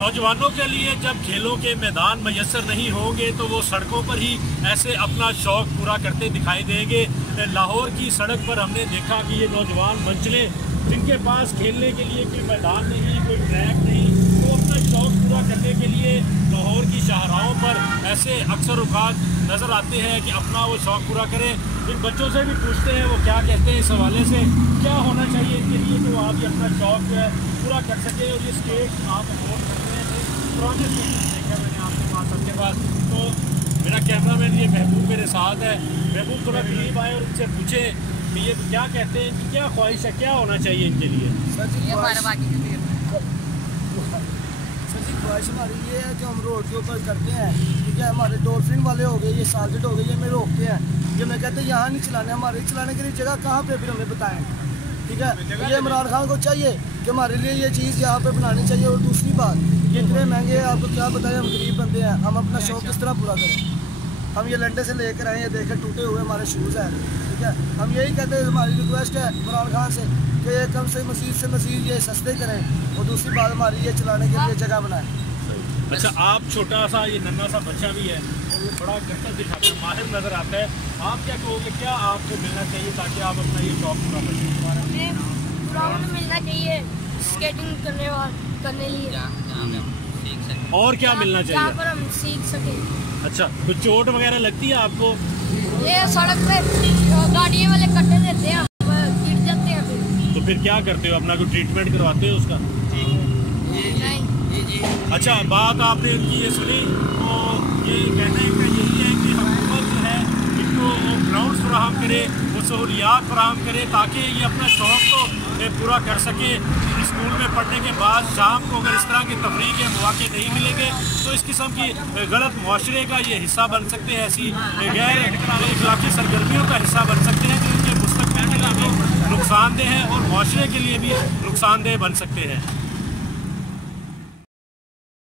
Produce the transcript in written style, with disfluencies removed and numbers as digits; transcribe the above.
नौजवानों के लिए जब खेलों के मैदान मैसर नहीं होंगे तो वो सड़कों पर ही ऐसे अपना शौक़ पूरा करते दिखाई देंगे। लाहौर की सड़क पर हमने देखा कि ये नौजवान मंचले जिनके पास खेलने के लिए कोई मैदान नहीं, कोई ट्रैक नहीं, तो अपना शौक़ पूरा करने के लिए लाहौर की शाहराहों पर ऐसे अक्सर औक़ात नज़र आते हैं कि अपना वो शौक़ पूरा करें। इन बच्चों से भी पूछते हैं वो क्या कहते हैं इस हवाले से, क्या होना चाहिए इनके लिए कि वो आप अपना शौक़ जो है पूरा कर सके। और ये स्टेट आप अफोर्ड कर रहे थे, पुराने स्टेट देखा मैंने आपके पास सबके पास। तो मेरा कैमरामैन ये महबूब मेरे साथ है, महबूब थोड़ा करीब आए और उनसे पूछे कि ये क्या कहते हैं, इनकी क्या ख्वाहिश है, क्या होना चाहिए इनके लिए। ख्वाहिश हमारी ये है कि हम रोड के ऊपर करते हैं, ठीक है। हमारे डॉल्फिन वाले हो गए, ये सार्जेंट हो गए, ये हमें रोकते हैं, ये मैं कहते हैं यहाँ नहीं चलाने, हमारे चलाने के लिए जगह कहाँ पे फिर हमें बताएं, ठीक है। ये इमरान खान को चाहिए कि हमारे लिए ये चीज़ यहाँ पे बनानी चाहिए। और दूसरी बात, ये इतने महंगे हैं, आपको क्या बताएं, हम गरीब बंदे हैं, हम अपना शौक़ किस तरह पूरा करें। हम ये लंडन से लेकर आए, ये देखें टूटे हुए हमारे शूज़ हैं, ठीक है। हम यही कहते हैं, हमारी रिक्वेस्ट है इमरान खान से कि ये कम से मज़ीद ये सस्ते करें। और दूसरी बात हमारी ये चलाने के लिए जगह बनाएं। अच्छा, आप छोटा सा ये नन्हा सा बच्चा भी है और वो बड़ा गट्टर दिखाता है, माहिर नज़र आता है, आप क्या कहोगे, क्या आपको मिलना चाहिए ताकि आप अपना ये शौक़ पूरा कर सकें? हमें ग्राउंड मिलना चाहिए स्केटिंग करने लिए, और क्या मिलना चाहिए जहाँ पर हम सीख सकें। अच्छा, तो चोट वगैरह लगती है आपको? ये सड़क पे गाड़ी वाले कट्टे देते हैं, गिर जाते हैं तो फिर क्या करते हो, अपना कोई ट्रीटमेंट करवाते हो उसका? नहीं। अच्छा, बात आपने इनकी ये सुनी, तो ये कहना इनका यही है कि हुकूमत जो है इनको ग्राउंड्स फराहम करे, वो सहूलियात फराहम करे ताकि ये अपना शौक़ तो पूरा कर सके। स्कूल में पढ़ने के बाद शाम को अगर इस तरह के तफरीह के मौके नहीं मिलेंगे तो इस किस्म की गलत मुआशरे का ये हिस्सा बन सकते हैं, ऐसी गैर इखलाकी सरगर्मियों का हिस्सा बन सकते हैं जो इनके मुस्तक़बिल के लिए भी नुकसानदेह है और मुआशरे के लिए भी नुकसानदेह बन सकते हैं।